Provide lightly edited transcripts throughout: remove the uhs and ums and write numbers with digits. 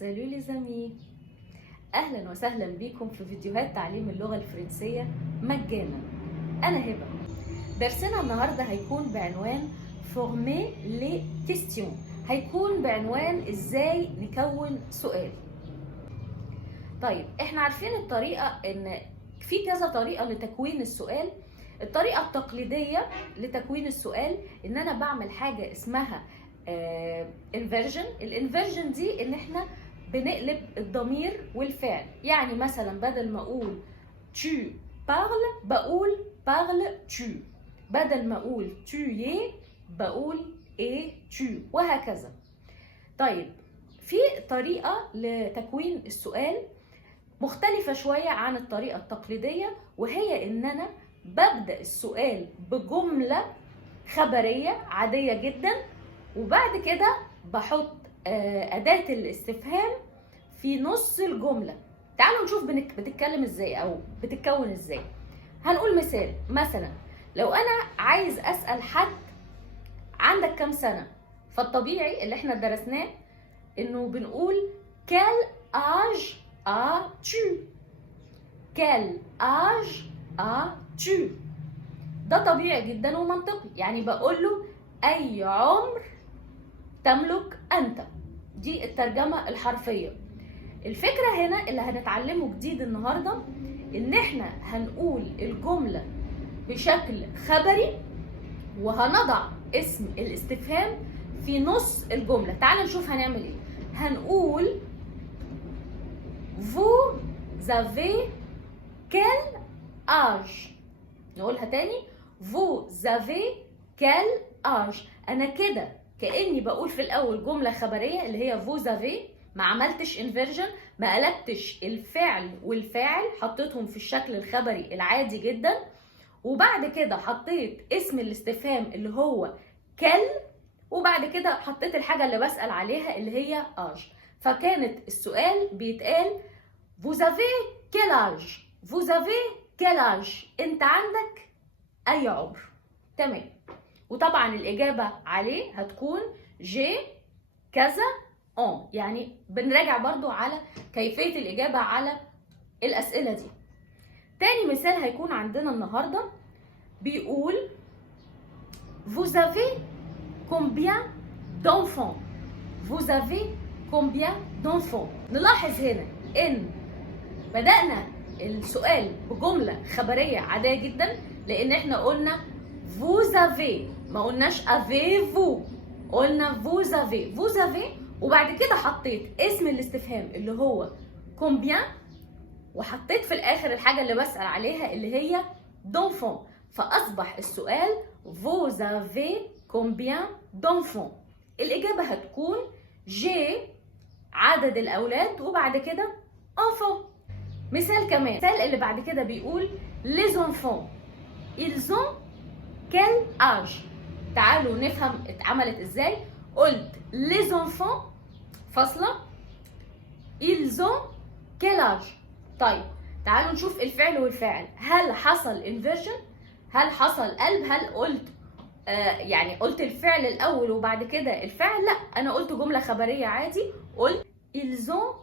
سالو لي زامي، اهلا وسهلا بيكم في فيديوهات تعليم اللغه الفرنسيه مجانا. انا هبه. درسنا النهارده هيكون بعنوان فورمي لي كيستيون، هيكون بعنوان ازاي نكون سؤال. طيب احنا عارفين الطريقه ان في كذا طريقه لتكوين السؤال. الطريقه التقليديه لتكوين السؤال ان انا بعمل حاجه اسمها الانفيرجن دي ان احنا بنقلب الضمير والفعل. يعني مثلا بدل ما اقول tu parles بقول parles tu، بدل ما اقول tu es بقول et tu، وهكذا. طيب في طريقة لتكوين السؤال مختلفة شوية عن الطريقة التقليدية، وهي ان انا ببدأ السؤال بجملة خبرية عادية جدا، وبعد كده بحط أداة الاستفهام في نص الجملة. تعالوا نشوف بتتكلم ازاي او بتتكون ازاي. هنقول مثال، مثلا لو انا عايز اسأل حد عندك كام سنة، فالطبيعي اللي احنا درسناه انه بنقول quel âge as-tu، quel âge as-tu. ده طبيعي جدا ومنطقي، يعني بقول له اي عمر تملك انت. دي الترجمة الحرفية. الفكرة هنا اللي هنتعلمه جديد النهاردة ان احنا هنقول الجملة بشكل خبري، وهنضع اسم الاستفهام في نص الجملة. تعالوا نشوف هنعمل ايه. هنقول vous avez quel âge. نقولها تاني، vous avez quel âge. انا كده كأني بقول في الاول جملة خبرية اللي هي vous avez، ما عملتش انفيرجن، ما قلبتش الفعل والفاعل، حطيتهم في الشكل الخبري العادي جدا، وبعد كده حطيت اسم الاستفهام اللي هو كل، وبعد كده حطيت الحاجة اللي بسأل عليها اللي هي âge. فكانت السؤال بيتقال vous avez quel âge، vous avez quel âge، انت عندك اي عمر. تمام. وطبعا الإجابة عليه هتكون جي كذا اون. يعني بنراجع برضو على كيفية الإجابة على الأسئلة دي. تاني مثال هيكون عندنا النهاردة بيقول vous avez combien d'enfants، vous avez combien d'enfants. نلاحظ هنا إن بدأنا السؤال بجملة خبرية عادية جدا، لأن احنا قلنا vous avez، ما قلناش avez-vous، قلنا vous avez، vous avez، وبعد كده حطيت اسم الاستفهام اللي هو combien، وحطيت في الآخر الحاجة اللي بسأل عليها اللي هي d'enfants. فأصبح السؤال vous avez combien d'enfants. الإجابة هتكون j'ai عدد الأولاد، وبعد كده enfants. مثال كمان، المثال اللي بعد كده بيقول les enfants ils ont quel âge. تعالوا نفهم اتعملت ازاي. قلت les enfants فاصلة ils ont quel âge. طيب تعالوا نشوف الفعل والفاعل. هل حصل انفيرجن؟ هل حصل قلب؟ هل قلت يعني قلت الفعل الاول وبعد كده الفعل؟ لا، انا قلت جملة خبرية عادي، قلت ils ont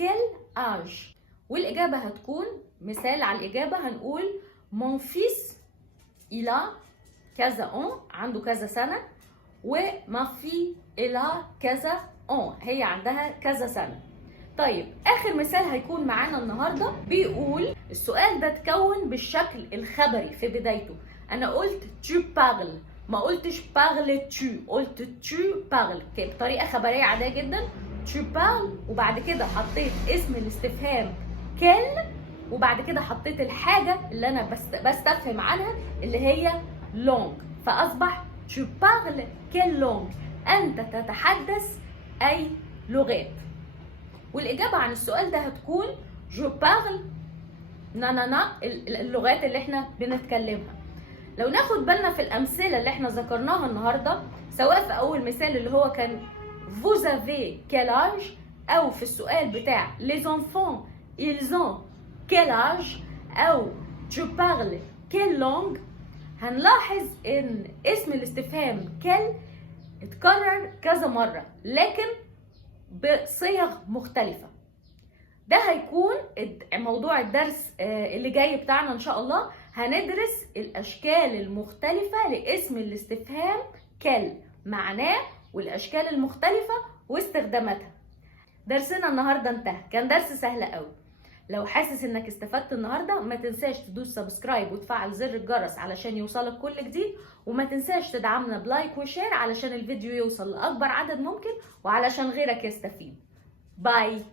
quel âge. والاجابة هتكون مثال على الاجابة، هنقول mon fils il a كذا on، عنده كذا سنة، وما في إلى كذا on، هي عندها كذا سنة. طيب آخر مثال هيكون معانا النهاردة بيقول السؤال ده اتكون بالشكل الخبري في بدايته. أنا قلت tu parles، ما قلتش parles tu، قلت tu parles بطريقة خبرية عادية جدا tu parles، وبعد كده حطيت اسم الاستفهام quel، وبعد كده حطيت الحاجة اللي أنا بستفهم عنها اللي هي langue. فأصبح tu parles quelle langue، أنت تتحدث أي لغات. والإجابة عن السؤال ده هتكون je parle اللغات اللي احنا بنتكلمها. لو ناخد بالنا في الأمثلة اللي احنا ذكرناها النهاردة، سواء في أول مثال اللي هو كان vous avez quel âge، أو في السؤال بتاع les enfants ils ont quel âge، أو tu parles quelle langue، هنلاحظ ان اسم الاستفهام quel اتكرر كذا مرة، لكن بصيغ مختلفة. ده هيكون موضوع الدرس اللي جاي بتاعنا ان شاء الله. هندرس الاشكال المختلفة لاسم الاستفهام كل، معناه والاشكال المختلفة واستخداماتها. درسنا النهاردة انتهى، كان درس سهل قوي. لو حاسس انك استفدت النهارده ما تنساش تدوس سبسكرايب وتفعل زر الجرس علشان يوصلك كل جديد، وما تنساش تدعمنا بلايك وشير علشان الفيديو يوصل لاكبر عدد ممكن وعلشان غيرك يستفيد. باي.